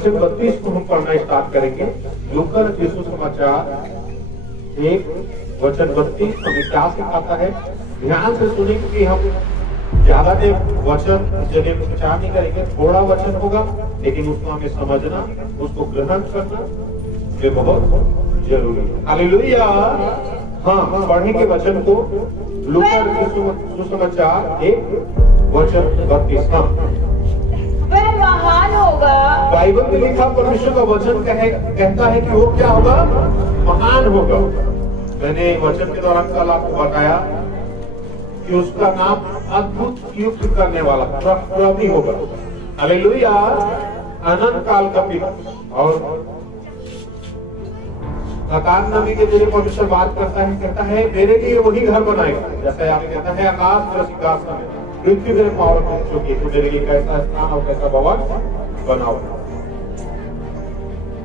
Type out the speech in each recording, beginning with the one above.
वचन 32 को हम पढ़ना स्टार्ट करेंगे। लूका यीशु समाचार 1 वचन 32 हमें क्या सिखाता है, ध्यान से सुने, क्योंकि हम ज्यादा देर वचन जगह में विचार नहीं करेंगे। थोड़ा वचन होगा लेकिन उसको हमें समझना, उसको ग्रहण करना ये बहुत जरूरी है। हालेलुया। हाँ, पढ़ेंगे वचन को। लूका यीशु समाचार 1 वचन 32। हाँ, वह महान होगा। बाइबल में लिखा परमेश्वर का वचन कहता है कि वो क्या होगा, महान होगा। मैंने वचन के दौरान कल आपको बताया कि उसका नाम अद्भुत युक्त करने वाला प्रभु होगा। हालेलुया। अनंत काल का पिता। और आकाश नबी के जरिए परमेश्वर बात करता है, कहता है मेरे लिए वही घर बनाएगा, जैसे आप कहता है आकाश मेरा सिंहासन है, पृथ्वी मेरे पाँव की चौकी, तो मेरे लिए कैसा स्थान और कैसा भवन बनाओ।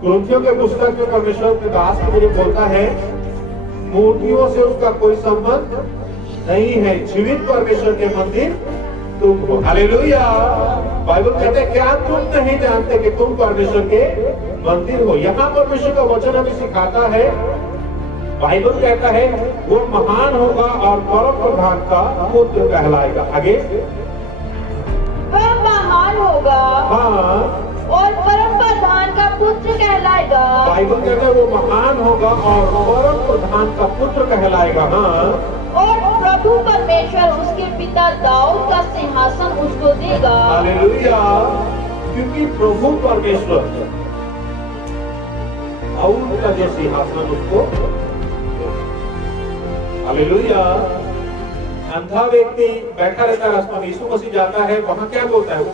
कुरिन्थियों के पुस्तक में परमेश्वर के दास के जरिए बोलता है मूर्तियों से उसका कोई संबंध नहीं है, जीवित परमेश्वर के मंदिर तुम हो। हालेलुया। बाइबल कहते हैं क्या तुम नहीं जानते कि तुम परमेश्वर के मंदिर हो। यहाँ परमेश्वर का वचन हमें सिखाता है, बाइबल कहता है वो महान होगा और परम प्रधान का पुत्र कहलाएगा। आगे, वह महान होगा। हाँ, और परम प्रधान का पुत्र कहलाएगा। बाइबल कहता है वो महान होगा और परम प्रधान का पुत्र कहलाएगा। हाँ, और प्रभु परमेश्वर उसके पिता दाऊद का सिंहासन उसको देगा। हालेलुया। क्योंकि प्रभु परमेश्वर दाऊद का जो सिंहासन उसको, हालेलुया। अंधा व्यक्ति बैठा रहता है रास्ते में, यीशु मसीह जाता है, वहां क्या बोलता है वो,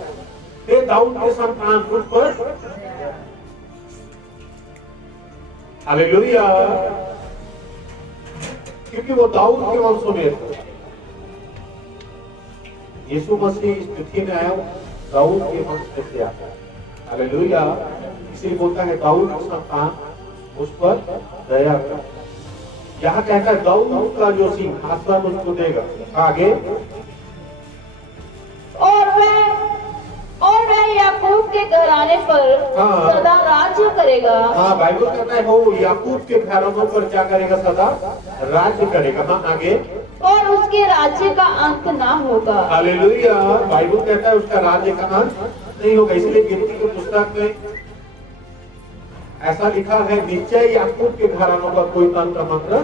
हे दाऊद के संतान मुझ पर। हालेलुया। क्योंकि वो दाऊद के वंश में थे। यीशु मसीह इस पृथ्वी में आया दाऊद के वंश से आता है। हालेलुया। इसलिए बोलता है दाऊद का संतान उस पर दया कर। यहाँ कहता है दाऊद का जो सिंहासन उसको देगा। आगे, और वह याकूब के घराने पर हाँ, सदा राज्य करेगा। हाँ, बाइबल कहता है वो याकूब के घरानों पर क्या करेगा, सदा राज्य करेगा। हाँ, आगे, और उसके राज्य का अंत ना होगा। हालेलुया। बाइबल कहता है उसका राज्य का अंत नहीं होगा। इसलिए गिनती की पुस्तक में ऐसा लिखा है निश्चय याकूब के घरानों पर कोई तंत्र मंत्र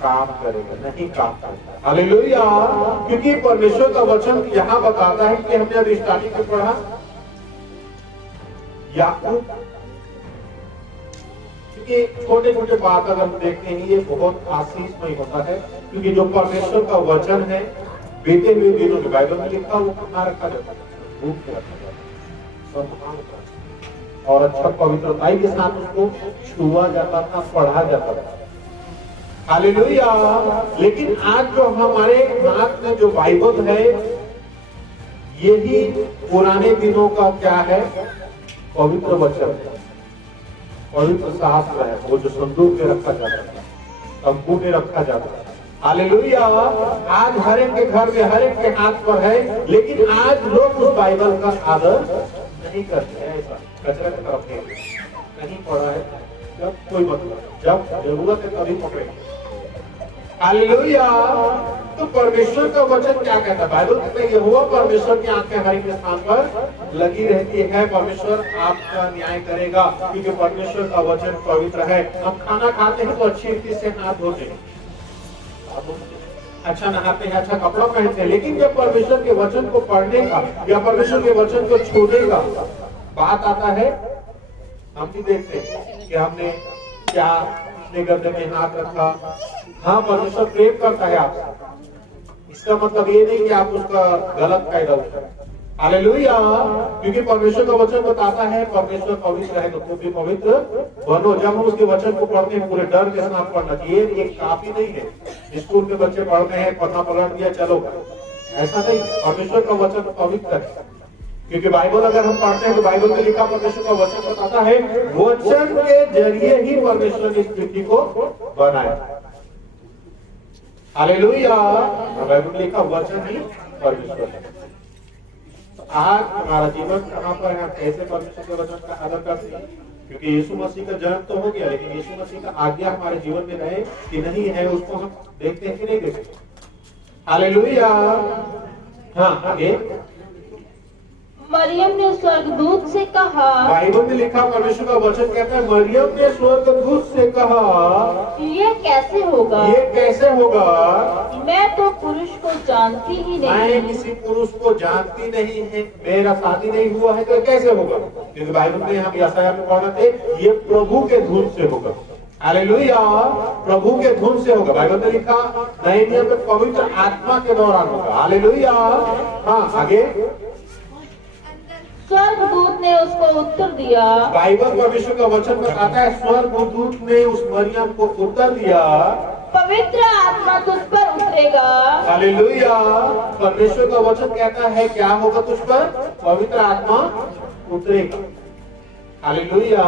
काम करेगा नहीं, काम करेगा। हालेलुया। क्योंकि परमेश्वर का वचन यहाँ बताता है कि हमने अभी स्टार्टिंग में पढ़ा याकूब, क्योंकि छोटे छोटे बात अगर हम देखते हैं ये बहुत आशीषमय होता है। क्योंकि जो परमेश्वर का वचन है बीते हुए दिनों में बाइबल में लिखा वो कहाँ रखा जाता है, भूख में रखा जाता है और अच्छा पवित्रताई के साथ उसको छुआ जाता था, पढ़ा जाता था। हालेलुया। लेकिन आज जो हमारे हाथ में जो बाइबल है यही पुराने दिनों का क्या है, पवित्र वचन है, पवित्र शास्त्र है, वो जो संदूक में रखा जाता था, तंबू में रखा जाता था। हालेलुया। आज हर एक के घर में हर एक के हाथ पर है, लेकिन आज लोग उस बाइबल का आदर नहीं करते हैं। ऐसा कचरा की तरफ नहीं पढ़ा है, जब कोई मतलब जब जरूरत है तभी पकड़ेंगे। हालेलुया। तो परमेश्वर का वचन क्या कहता है, बाइबल कहता है यहोवा परमेश्वर की आंखें हर एक स्थान पर लगी रहती है। परमेश्वर आपका न्याय करेगा क्योंकि परमेश्वर का वचन पवित्र है। हम खाना खाते हैं तो अच्छी रीति से हाथ धोते हैं, अच्छा नहाते हैं, अच्छा कपड़ा पहनते हैं, लेकिन जब परमेश्वर के वचन को पढ़ने का या परमेश्वर के वचन को छोड़ने का बात आता है, हम भी देखते हैं कि हमने क्या अपने गर्दन में हाथ रखा। हाँ, परमेश्वर प्रेम करता है आपसे, इसका मतलब ये नहीं कि आप उसका गलत फायदा उठाएं। हालेलुया। क्योंकि परमेश्वर का वचन बताता है परमेश्वर पवित्र है तो तुम भी पवित्र बनो। जब हम उसके वचन को पढ़ते हैं पूरे डर के साथ पढ़ना चाहिए। एक काफी नहीं है स्कूल में बच्चे पढ़ते हैं, पता पलट दिया चलो, ऐसा नहीं। परमेश्वर का वचन पवित्र है क्योंकि बाइबल अगर हम पढ़ते हैं तो बाइबल में लिखा परमेश्वर का वचन बताता है वचन के जरिए ही परमेश्वर ने इस पृथ्वी को बनाया। हालेलुया। बाइबल में लिखा वचन ही परमेश्वर है। आज हमारा जीवन कहाँ पर है, हम कैसे परमेश्वर के वचन का आदर करते हैं? क्योंकि यीशु मसीह का जन्म तो हो गया, लेकिन यीशु मसीह का आज्ञा हमारे जीवन में रहे कि नहीं है, उसको हम देखते हैं कि नहीं देखते? हालेलुया। हाँ, आगे। मरियम ने स्वर्गदूत से कहा, बाइबल में लिखा, परमेश्वर का वचन कहता है, मरियम ने स्वर्गदूत से कहा, ये कैसे होगा? ये कैसे होगा? मैं तो पुरुष को जानती ही मैं नहीं। किसी पुरुष को जानती नहीं है, मेरा शादी नहीं हुआ है, तो कैसे होगा? क्योंकि बाइबल में हम यशायाह में पढ़ रहे थे, ये प्रभु के धूल से होगा। हालेलुया, प्रभु के धूल से होगा। बाइबल में लिखा, नए नियम में पवित्र आत्मा के दौरान होगा। हालेलुया। हाँ, आगे। स्वर्गदूत ने उसको उत्तर दिया, बाइबल परमेश्वर का वचन बताता है, स्वर्गदूत ने उस मरियम को उत्तर दिया, पवित्र आत्मा तुझ पर उतरेगा। हालेलुया। परमेश्वर का वचन कहता है, क्या होगा तुझ पर? पवित्र आत्मा उतरेगा। हालेलुया।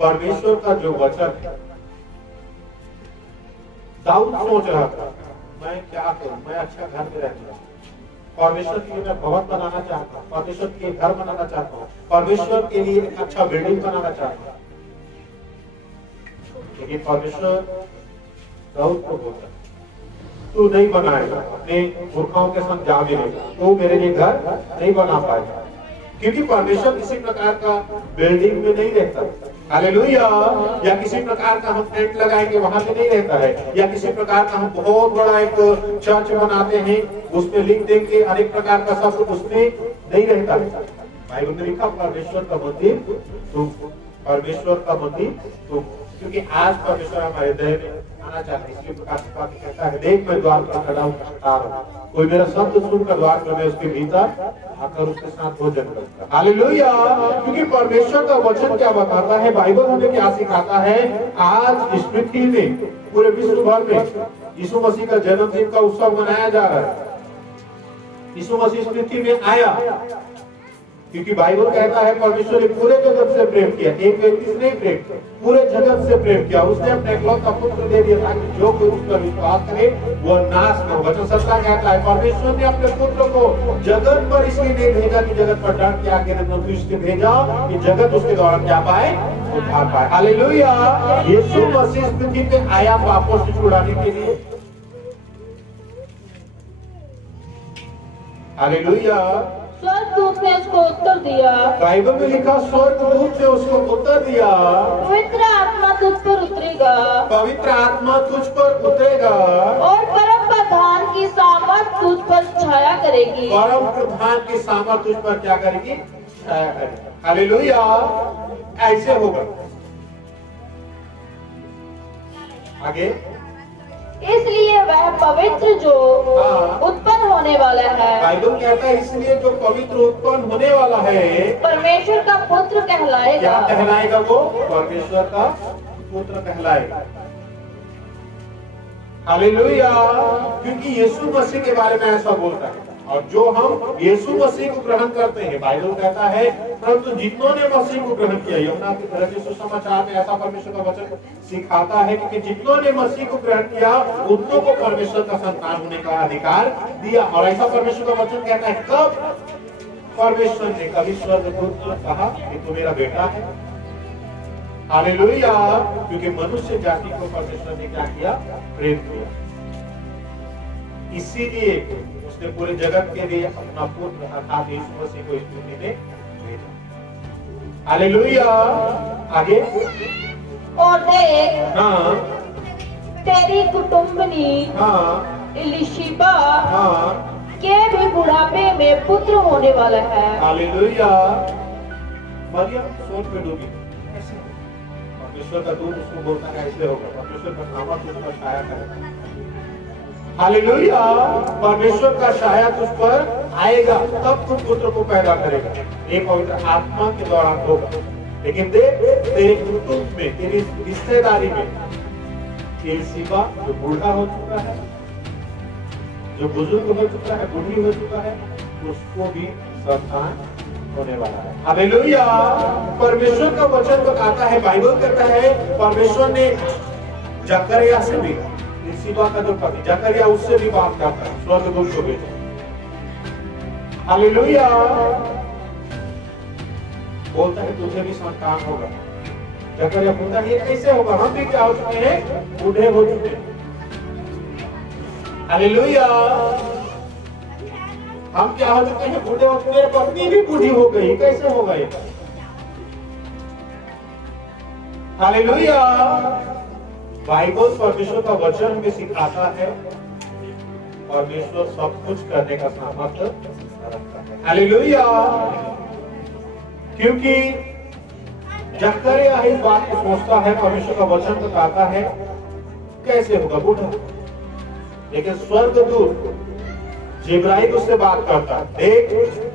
परमेश्वर का जो वचन है, दाऊद सोच रहा था, मैं क्या करूं, मैं अच्छा घर में रहता हूं, परमेश्वर के लिए मैं भवन बनाना चाहता हूँ, परमेश्वर के लिए घर बनाना चाहता हूँ, परमेश्वर के लिए एक अच्छा बिल्डिंग बनाना चाहता हूँ। लेकिन परमेश्वर दाऊद को बोलता, तू नहीं बनाएगा, अपने पुरखाओं के संग जा मिलेगा, तू मेरे लिए घर नहीं बना पाएगा। क्योंकि परमेश्वर किसी प्रकार का बिल्डिंग में नहीं रहता। हालेलुया। या किसी प्रकार का हम टेंट लगाएंगे वहां पे नहीं रहता है, या किसी प्रकार का हम बहुत बड़ा एक चर्च बनाते हैं, उसमें लिख देंगे अनेक प्रकार का सब, उसमें नहीं रहता है। बाइबल में लिखा, परमेश्वर का मंदिर तुम, परमेश्वर का मंदिर तुम। क्योंकि आज परमेश्वर हमारे हृदय में आना चाहते हैं, इसलिए प्रकाश कहता है, देख मैं द्वार पर खड़ा हूँ, कोई मेरा शब्द सुनकर द्वार पर, मैं उसके भीतर आकर उसके साथ भोजन करूंगा। हालेलुया। क्योंकि परमेश्वर का वचन क्या बताता है, बाइबल हमें क्या सिखाता है? आज इस पृथ्वी में, पूरे विश्व भर में यीशु मसीह का जन्मदिन का उत्सव मनाया जा रहा है। यीशु मसीह इस पृथ्वी में आया क्योंकि बाइबल कहता है, परमेश्वर ने पूरे जगत से प्रेम किया, एक व्यक्ति से नहीं प्रेम किया, पूरे जगत से प्रेम किया। उसने अपने इकलौता पुत्र दे दिया ताकि जो कोई उस पर विश्वास करे वो नाश न हो। वचन सच्चा कहता है, परमेश्वर ने अपने पुत्र को जगत पर इसलिए नहीं भेजा कि जगत पर डर के आगे न, इसलिए भेजा कि जगत उसके द्वारा क्या पाए, उद्धार पाए। हालेलुया। यीशु मसीह पृथ्वी पे आया पापों से छुड़ाने के लिए। हालेलुया। स्वर्गदूत ने उसको उत्तर दिया, बाइबल में लिखा, स्वर्गदूत ने उसको उत्तर दिया, पवित्र आत्मा तुझ पर उतरेगा, पवित्र आत्मा तुझ पर उतरेगा, और परम प्रधान की सामर्थ तुझ पर छाया करेगी। परम प्रधान की सामर्थ तुझ पर क्या करेगी? छाया करेगी। हालेलुया। ऐसे होगा। आगे। इसलिए वह पवित्र जो उत्पन्न होने वाला है, बाइबल कहता है, इसलिए जो पवित्र उत्पन्न होने वाला है, परमेश्वर का पुत्र कहलाएगा। क्या कहलाएगा? वो परमेश्वर का पुत्र कहलाएगा। हालेलुया। क्योंकि यीशु मसीह के बारे में ऐसा बोलता है, और जो हम यीशु मसीह को ग्रहण करते हैं, बाइबल कहता है, परंतु जितनों ने मसीह को ग्रहण किया, यूहन्ना के पहले सुसमाचार में ऐसा परमेश्वर का वचन सिखाता है कि जितनों ने मसीह को ग्रहण किया, उतनों को परमेश्वर का संतान होने का अधिकार दिया। और ऐसा परमेश्वर का वचन कहता है, कब परमेश्वर ने कभी स्वर्गदूत को कहा कि तू मेरा बेटा है। हालेलुया। क्योंकि मनुष्य जाति को परमेश्वर ने क्या किया? प्रेम किया। इसीलिए उसने पूरे जगत के लिए अपना पुत्र अर्थात यीशु मसीह को इस दुनिया में भेजा। हालेलुया। आगे। और देख, हाँ, तेरी कुटुंबनी हाँ, इलिशिबा हाँ, के भी बुढ़ापे में पुत्र होने वाला है। हालेलुया। मरियम सोच में डूबी, कैसे? परमेश्वर का दूत उसको बोलता है, ऐसे होगा, परमेश्वर का सामर्थ उस पर छाया करेगा। हालेलुया। परमेश्वर का छाया तुझ पर आएगा, तब तू पुत्र को पैदा करेगा, एक पवित्र आत्मा के दौरान होगा। लेकिन देख, तेरे कुटुंब में, तेरी रिश्तेदारी में एलिशिबा जो बूढ़ा हो चुका है, जो बुजुर्ग हो चुका है, बूढ़ी हो चुका है, उसको भी संतान होने वाला है। हालेलुया। परमेश्वर का वचन बताता है, बाइबल कहता है, परमेश्वर ने जकरिया से भी सिबा का जो पति जकरिया उससे भी बात करता है, स्वर्गदूत को भेजो। हालेलुया। बोलता है तुझे भी संतान होगा। जकरिया बोलता है ये कैसे होगा, हम भी क्या हो चुके हैं, बूढ़े हो चुके हैं। हालेलुया। हम क्या हो चुके हैं, बूढ़े हो चुके हैं, पत्नी भी बूढ़ी हो गई, कैसे होगा ये। हालेलुया। बाइबल परमेश्वर का वचन हमें सिखाता है, परमेश्वर सब कुछ करने का सामर्थ्य रखता है। हालेलुया। क्योंकि जकरिया इस बात को सोचता है, परमेश्वर का वचन बताता है कैसे होगा, बूढ़ा। लेकिन स्वर्गदूत जिब्राइल उससे बात करता है, देख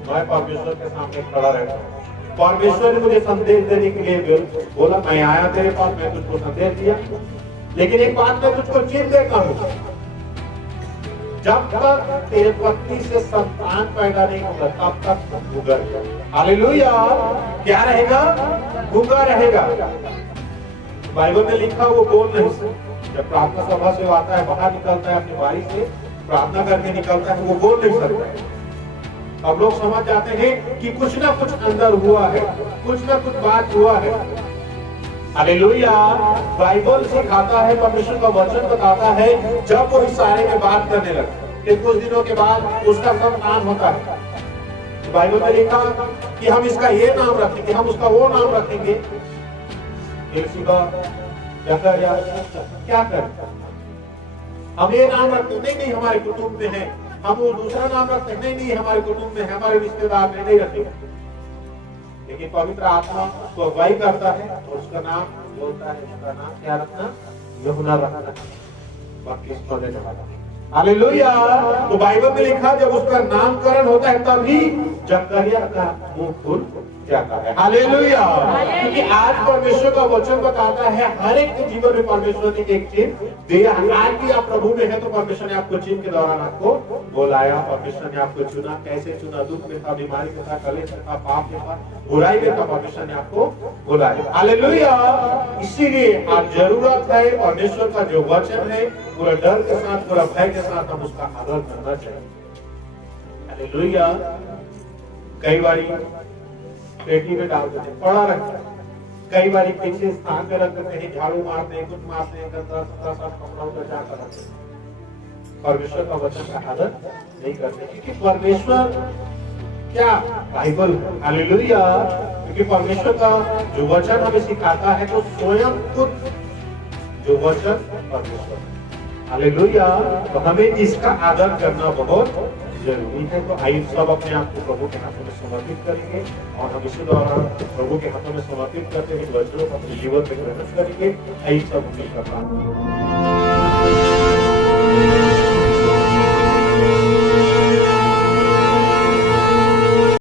मैं परमेश्वर के सामने खड़ा रहता हूं। परमेश्वर ने मुझे संदेश देने के लिए बोला, मैं आया तेरे पास, मैं तुझको संदेश दिया, लेकिन एक बात मैं तुझको चिन्ह देता हूं, जब तक तेरे पत्नी से संतान पैदा नहीं होगा तब तक भूखा रहेगा। हालेलुया। क्या रहेगा, भूखा रहेगा। बाइबल में लिखा वो बोल नहीं सकता। जब प्रार्थना सभा से आता है, बाहर निकलता है, अपनी बारी से प्रार्थना करके निकलता है, वो बोल नहीं सकता है। अब लोग समझ जाते हैं कि कुछ ना कुछ अंदर हुआ है, कुछ ना कुछ बात हुआ है। हालेलुया। बाइबल सिखाता है, परमेश्वर का वचन बताता है, जब वो इशारे में बात करने लगता है, फिर कुछ दिनों के बाद उसका संतान होता है। तो बाइबल में लिखा कि हम इसका ये नाम रखेंगे, हम उसका वो नाम रखेंगे। एक सुबह जकरिया क्या करता, हम ये नाम रखते नहीं हमारे कुटुंब में है, हम वो दूसरा नाम रखते नहीं हमारे कुटुंब में है, हमारे रिश्तेदार में नहीं रखेंगे। लेकिन पवित्र आत्मा उसको अगुवाई करता है और उसका नाम बोलता है, उसका नाम क्या रखना, यूहन्ना रखना, बपतिस्मा देने वाला। हालेलुया। तो बाइबल में लिखा जब उसका नामकरण होता है तभी जकरिया का मुंह खुल जाता है। हालेलुया। क्योंकि आज परमेश्वर का वचन बताता है हर एक के जीवन में परमेश्वर ने एक चिन्ह दिया। आज भी आप प्रभु में है तो परमेश्वर ने आपको चिन्ह के दौरान आपको बुलाया, परमेश्वर ने आपको चुना। कैसे चुना, दुख में था, बीमारी में था, कलेश में था, पाप में था, बुराई में था, परमेश्वर ने आपको बुलाया। हालेलुया। इसीलिए आज जरूरत है परमेश्वर का जो वचन है पूरा डर के साथ, पूरा भय के साथ हम उसका आदर करना चाहिए। हालेलुया। कई बारी पेटी में डाल देते, पड़ा रहता है, कई बारी पीछे स्थान में रख देते हैं, झाड़ू मारते हैं, कुछ मारते हैं, गंदा सुंदर सब कपड़ा उधर जाकर रखते हैं। परमेश्वर का वचन का आदर नहीं करते, क्योंकि परमेश्वर क्या, बाइबल। हालेलुया। क्योंकि परमेश्वर का जो वचन हमें सिखाता है तो स्वयं खुद जो वचन परमेश्वर। हालेलुया। तो हमें इसका आदर करना बहुत जरूरी है। तो आइए सब अपने आप को प्रभु के हाथों में समर्पित करेंगे और हम इसी दौरान प्रभु के हाथों में समर्पित करते हुए वचनों को अपने जीवन में ग्रहण करेंगे। आइए सब मिलकर प्रार्थना करें।